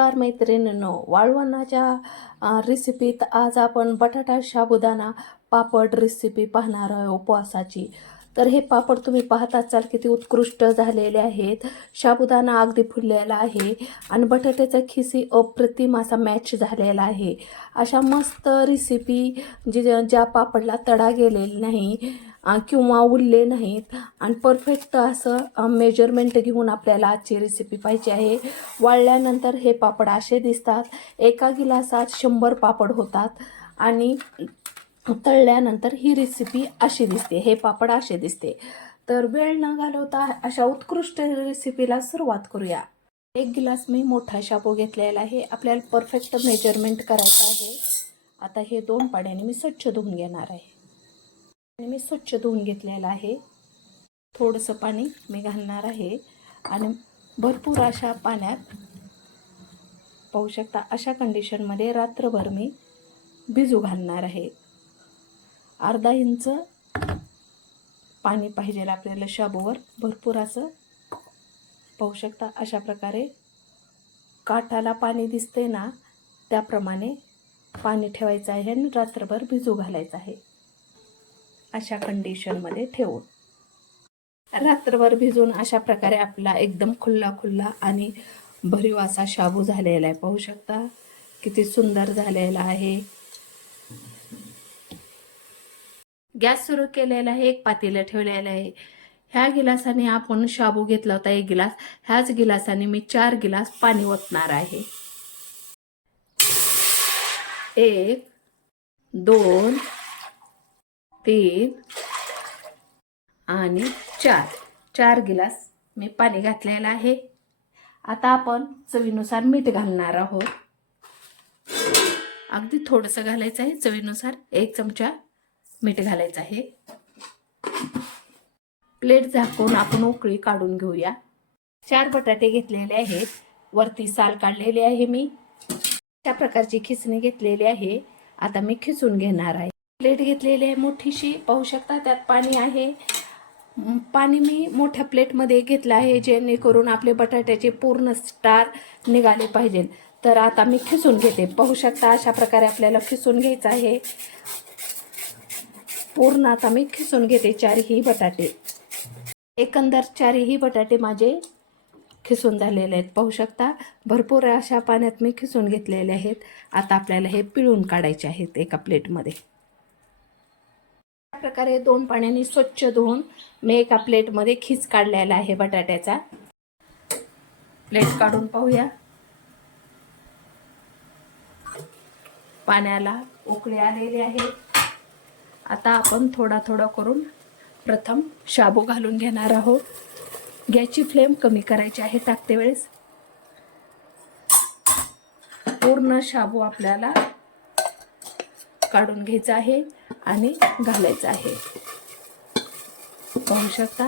नमस्कार मैत्रिणींनो वाळवणाच्या रेसिपीत आज आपण बटाटा साबुदाणा पापड रेसिपी पाहणार आहे उपवासाची. तर हे पापड तुम्ही पाहत असाल किती उत्कृष्ट झालेले आहेत. साबुदाणा अगदी फुललेला आहे आणि बटाट्याचा खिसी अप्रतिम असा मॅच झालेला आहे. अशा मस्त रेसिपी जी ज्या पापडला तडा गेलेली नाही किंवा उरले नाहीत. आणि परफेक्ट असं मेजरमेंट घेऊन आपल्याला आजची रेसिपी पाहिजे आहे. वाळल्यानंतर हे पापड असे दिसतात. एका गिलासात शंभर पापड होतात. आणि तळल्यानंतर ही रेसिपी अशी दिसते. हे पापड असे दिसते. तर वेळ न घालवता अशा उत्कृष्ट रेसिपीला सुरुवात करूया. एक गिलास मी मोठा शाबू घेतलेला आहे. आपल्याला परफेक्ट मेजरमेंट करायचं आहे. आता हे दोन पाण्याने मी स्वच्छ धुवून घेणार आहे. आणि मी स्वच्छ धुवून घेतलेलं आहे. थोडंसं पाणी मी घालणार आहे. आणि भरपूर अशा पाण्यात पाहू शकता अशा कंडिशनमध्ये रात्रभर मी भिजू घालणार आहे. अर्धा इंच पाणी पाहिजे आपल्याला शाबूवर. भरपूर असं पाहू शकता अशा प्रकारे काठाला पाणी दिसते ना त्याप्रमाणे पाणी ठेवायचं आहे आणि रात्रभर भिजू घालायचं आहे. अशा कंडिशनमध्ये ठेवून. रात्रभर भिजून अशा प्रकारे आपला एकदम खुल्ला खुल्ला आणि भरीव असा शाबू झालेला आहे. पाहू शकता किती सुंदर झालेला आहे. गॅस सुरू केलेला आहे एक पातेलं ठेवलेलं आहे. ह्या गिलासाने आपण शाबू घेतला होता एक गिलास. ह्याच गिलासाने मी चार गिलास पाणी ओतणार आहे. एक दोन तीन आणि चार. चार गिलास मी पाणी घातलेलं आहे. आता आपण चवीनुसार मीठ घालणार आहोत. अगदी थोडंसं घालायचं आहे. चवीनुसार एक चमचा मीठ घालायचं आहे. प्लेट झाकून आपण उकळी काढून घेऊया. चार बटाटे घेतलेले आहेत. वरती साल काढलेली आहे मी. अशा प्रकारची खिसणी घेतलेली आहे. आता मी खिसून घेणार आहे. प्लेट घेतलेली आहे मोठीशी. पाहू शकता त्यात पाणी आहे. पाणी मी मोठ्या प्लेटमध्ये घेतलं आहे जेणेकरून आपले बटाट्याचे पूर्ण स्टार निघाले पाहिजे. तर आता मी खिसून घेते. पाहू शकता अशा प्रकारे आपल्याला खिसून घ्यायचं आहे. पूर्ण आता मी खिसून घेते चारही बटाटे. एकंदर चारही बटाटे माझे खिसून झालेले आहेत. पाहू शकता भरपूर अशा पाण्यात मी खिसून घेतलेले आहेत. आता आपल्याला हे पिळून काढायचे आहेत एका प्लेटमध्ये. प्रकारे दोन पाण्याने स्वच्छ धुवून मी एका प्लेटमध्ये खीच काढलेला आहे बटाट्याचा. प्लेट काढून पाहूया. पाण्याला उकळी आलेली आहे. आता आपण थोडा थोडा करून प्रथम शाबू घालून घेणार आहोत. गॅसची फ्लेम कमी करायची आहे टाकते वेळेस. पूर्ण शाबू आपल्याला काढून घ्यायचा आहे आणि घालायचं आहे. पाहू शकता?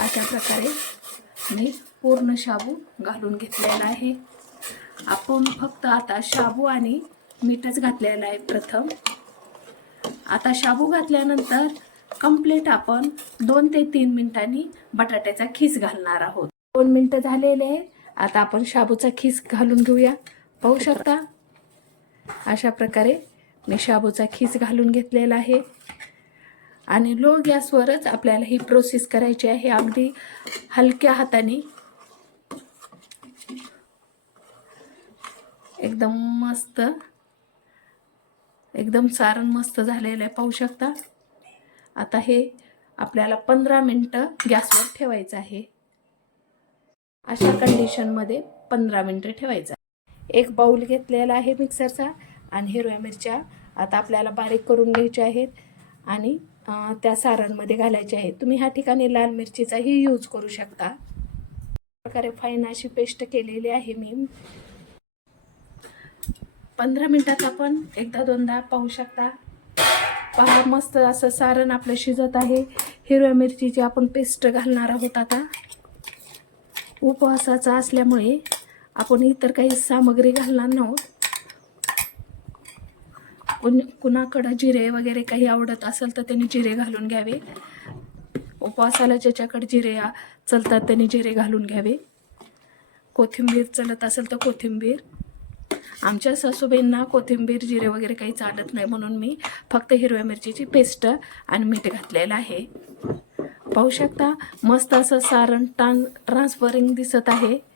अशा प्रकारे मी पूर्ण शाबू घालून घेतलेला आहे. आपण फक्त आता शाबू आणि मीठच घातलेलं आहे प्रथम. आता शाबू घातल्यानंतर कंप्लीट आपण दोन ते तीन मिनिटांनी बटाट्याचा खीस घालणार आहोत. दोन मिनटं झालेले आहे आता आपण शाबूचा खीस घालून घेऊया. पाहू शकता? अशा प्रकारे मी शाबूचा खीस घालून घेतलेला आहे. आणि लो गॅसवरच आपल्याला ही प्रोसेस करायची आहे. अगदी हलक्या हाताने. एकदम मस्त. एकदम सारण मस्त झालेलं आहे. पाहू शकता. आता हे आपल्याला पंधरा मिनटं गॅसवर ठेवायचं आहे. अशा कंडिशनमध्ये पंधरा मिनटं ठेवायचं एक बाऊल घेतलेला आहे मिक्सरचा आणि हिरव्या मिरच्या आता आपल्याला बारीक करून घ्यायच्या आहेत आणि त्या सारणमध्ये घालायच्या आहेत. तुम्ही ह्या ठिकाणी लाल मिरचीचाही यूज करू शकता. प्रकारे फाईन अशी पेस्ट केलेली आहे मी. पंधरा मिनटात आपण एकदा दोनदा पाहू शकता. पहा मस्त असं सारण आपलं शिजत आहे. हिरव्या मिरचीची आपण पेस्ट घालणार आहोत आता. उपवासाचा असल्यामुळे आपण इतर काही सामग्री घालणार नाहोत कुण कुणाकडं जिरे वगैरे काही आवडत असेल तर त्यांनी जिरे घालून घ्यावे. उपवासाला ज्याच्याकडे जिरे चलतात त्यांनी जिरे घालून घ्यावे. कोथिंबीर चलत असेल तर कोथिंबीर. आमच्या सासूबाईंना कोथिंबीर जिरे वगैरे काही चालत नाही म्हणून मी फक्त हिरव्या मिरचीची पेस्ट आणि मीठ घातलेलं आहे. पाहू शकता मस्त असं सारण ट्रान ट्रान्सफरिंग दिसत आहे.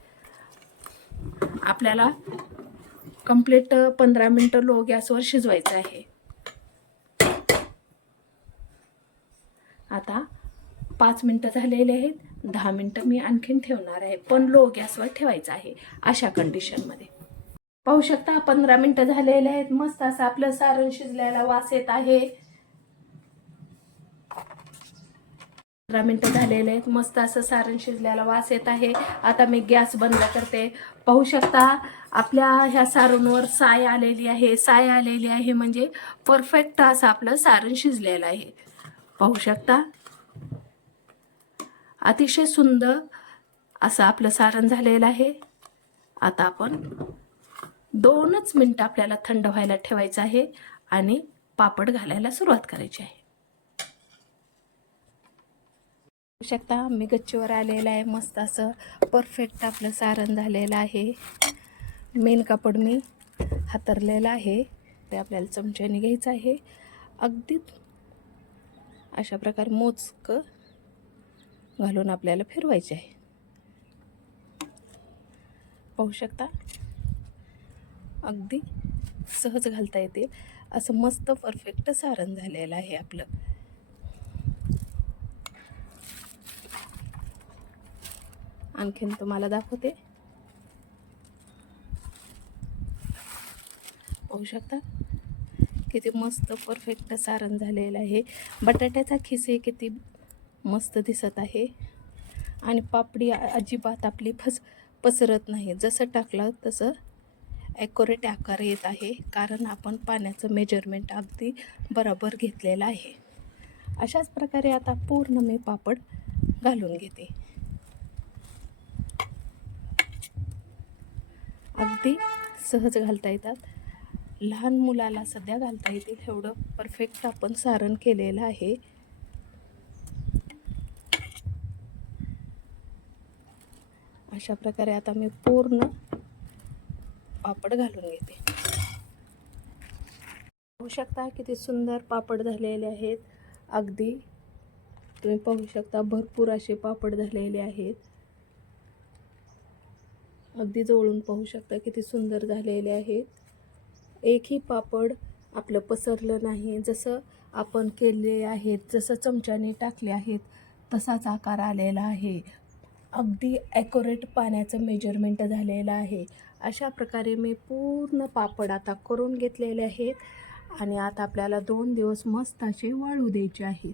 आपल्याला कंप्लीट पंधरा मिनटं लो गॅसवर शिजवायचं आहे. आता पाच मिनटं झालेले आहेत. दहा मिनटं मी आणखीन ठेवणार आहे पण लो गॅसवर ठेवायचं आहे अशा कंडिशनमध्ये पाहू शकता पंधरा मिनटं झालेले आहेत. मस्त असं आपलं सारण शिजल्याला वास येत आहे. पंधरा मिनटं झालेले आहेत. मस्त असं सारण शिजल्याला वास येत आहे. आता मी गॅस बंद करते. पाहू शकता आपल्या ह्या सारणवर साय आलेली आहे. साय आलेली आहे म्हणजे परफेक्ट असं आपलं सारण शिजलेलं आहे. पाहू शकता. अतिशय सुंदर असं आपलं सारण झालेलं आहे. आता आपण दोनच मिनटं आपल्याला थंड व्हायला ठेवायचं आहे आणि पापड घालायला सुरुवात करायची आहे. शकता मी गच्चीवर आलेलं आहे मस्त असं परफेक्ट आपलं सारण झालेलं आहे. मेन कापड मी हातरलेलं आहे ते आपल्याला चमच्याने घ्यायचं आहे. अगदी अशा प्रकारे मोजकं घालून आपल्याला फिरवायचे आहे. पाहू शकता अगदी सहज घालता येते. असं मस्त परफेक्ट सारण झालेलं आहे आपलं. आणखीन तुम्हाला दाखवते. पाहू शकता? किती मस्त परफेक्ट सारण झालेलं आहे. बटाट्याचा खिसे किती मस्त दिसत आहे. आणि पापडी अजिबात आपली फस पसरत नाही. जसं टाकलं तसं ॲक्युरेट आकार येत आहे. कारण आपण पाण्याचं मेजरमेंट अगदी बरोबर घेतलेलं आहे. अशाच प्रकारे आता पूर्ण मी पापड घालून घेते. अगदी सहज घालता येतात. लहान मुलाला सध्या घालता येतील एवढं परफेक्ट आपण सारण केलेलं आहे. अशा प्रकारे आता मी पूर्ण पापड घालून घेते. पाहू शकता किती सुंदर पापड झालेले आहेत. अगदी तुम्ही पाहू शकता भरपूर असे पापड झालेले आहेत. अगदी जवळून पाहू शकता किती सुंदर झालेले आहेत. एकही पापड आपलं पसरलं नाही. जसं आपण केले आहेत जसं चमच्याने टाकले आहेत तसाच आकार आलेला आहे. अगदी ॲक्युरेट पाण्याचं मेजरमेंट झालेलं आहे. अशा प्रकारे मी पूर्ण पापड आता करून घेतलेले आहेत आणि आता आपल्याला दोन दिवस मस्त असे वाळू द्यायचे आहेत.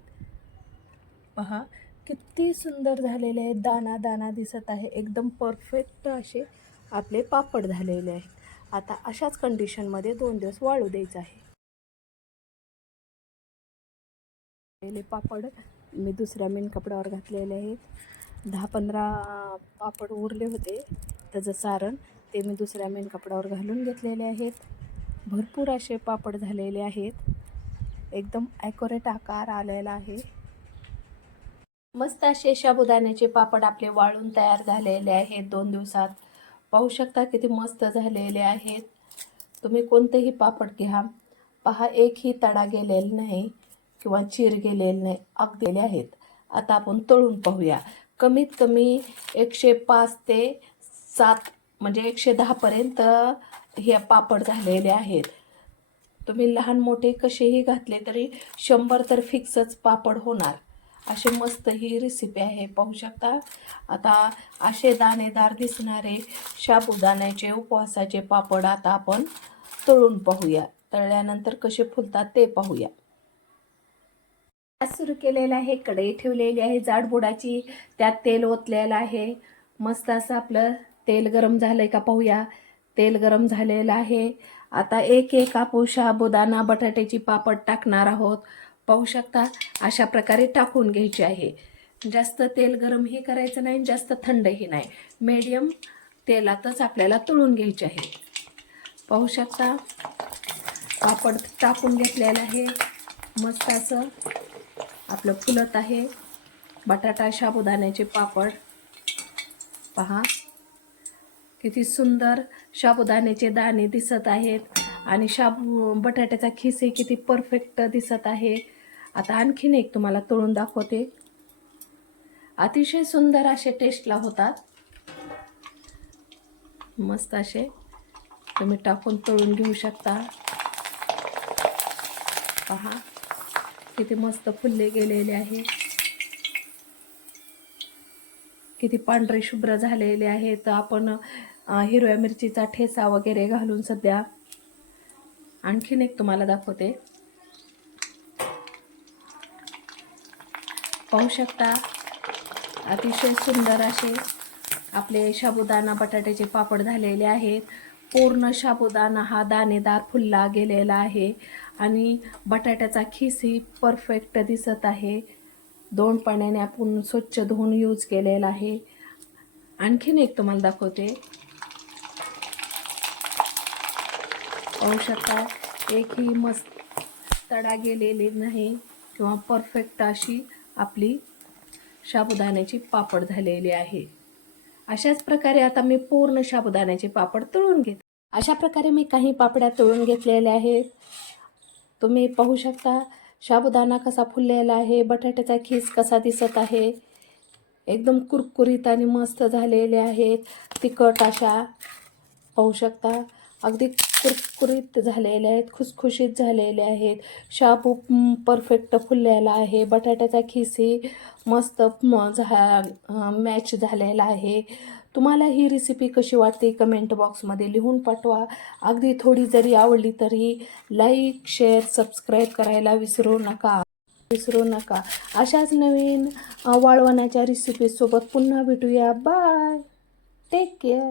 पहा किती सुंदर झालेले आहेत. दाना दाना दिसत आहे. एकदम परफेक्ट असे आपले पापड झालेले आहेत. आता अशाच कंडिशनमध्ये दोन दिवस वाळू द्यायचं आहे. पापड. मी दुसऱ्या मेन कपड्यावर घातलेले आहेत. दहा पंधरा पापड उरले होते. त्याचं सारण ते मी दुसऱ्या मेन कपड्यावर घालून घेतलेले आहेत. भरपूर असे पापड झालेले आहेत. एकदम ॲक्युरेट आकार आलेला आहे. मस्त असे शाबुदाण्याचे पापड आपले वाळून तयार झालेले आहेत दोन दिवसात. पाहू शकता किती मस्त झालेले आहेत. तुम्ही कोणतेही पापड घ्या. पहा एकही तडा गेलेला नाही किंवा चीर गेलेले नाही. अगदी आहेत. आता आपण तळून पाहूया. कमीत कमी एकशे पाच ते सात म्हणजे एकशे दहापर्यंत हे पापड झालेले आहेत. तुम्ही लहान मोठे कसेही घातले तरी शंभर तर फिक्सच पापड होणार. असे मस्त ही रेसिपी आहे. पाहू शकता. आता असे दाणेदार दिसणारे शाबुदाण्याचे उपवासाचे पापड आता आपण तळून पाहूया. तळल्यानंतर कसे फुलतात ते पाहूया. गॅस सुरू केलेला आहे. कढई ठेवलेली आहे. जाडबुडाची त्यात तेल ओतलेलं आहे. मस्त असं आपलं तेल गरम झालंय का पाहूया. तेल गरम झालेलं आहे. आता एक एक आपण शाबुदाना बटाट्याची पापड टाकणार आहोत. पाहू शकता अशा प्रकारे टाकून घ्यायची आहे. जास्त तेल गरमही करायचं नाही जास्त थंडही नाही. मीडियम तेलातच आपल्याला तळून घ्यायचे आहे. पाहू शकता पापड टाकून घेतलेलं आहे. मस्त असं आपलं फुलत आहे. बटाटा साबुदाण्याचे पापड. पहा किती सुंदर शाबुदाण्याचे दाणे दिसत आहेत. आणि शाबू बटाट्याचा खिसे किती परफेक्ट दिसत आहे आता आणखीन एक तुम्हाला तळून दाखवते. अतिशय सुंदर असे टेस्टला होतात. मस्त असे. तुम्ही टाकून तळून घेऊ शकता. पहा किती मस्त फुलले गेलेले आहे. किती पांढरे शुभ्र झालेले आहेत आपण हिरव्या मिरचीचा ठेचा वगैरे घालून सध्या आणखीन एक तुम्हाला दाखवते. पाहू शकता. अतिशय सुंदर असे आपले साबुदाणा बटाट्याचे पापड झालेले आहेत. पूर्ण साबुदाणा हा दाणेदार फुलला गेलेला आहे आणि बटाट्याचा खिसही परफेक्ट दिसत आहे. दोन पाण्याने आपण स्वच्छ धुवून यूज केलेला आहे. आणखीन एक तुम्हाला दाखवते. पाहू शकता एकही मस्त तडा गेलेली नाही किंवा परफेक्ट अशी आपली साबुदाण्याची पापड झालेली आहे. अशाच प्रकारे आता मी पूर्ण साबुदाण्याचे पापड तळून घेत. अशा प्रकारे मी काही पापड्या तळून घेतलेल्या आहेत. तुम्ही पाहू शकता साबुदाणा कसा फुललेला आहे बटाट्याचा खीस कसा दिसत आहे. एकदम कुरकुरीत आणि मस्त झालेले आहेत. तिखट अशा पाहू शकता. अगदी कुरकुरीत झालेले आहेत खुसखुशीत झालेले आहेत. शाबू परफेक्ट फुललेला आहे. बटाट्याचा खिसी मस्त म, झा मॅच झालेला आहे. तुम्हाला ही रेसिपी कशी वाटते कमेंट बॉक्समध्ये लिहून पाठवा. अगदी थोडी जरी आवडली तरी लाईक शेअर सबस्क्राईब करायला विसरू नका. विसरू नका. अशाच नवीन वाळवण्याच्या रेसिपीसोबत पुन्हा भेटूया. Bye take care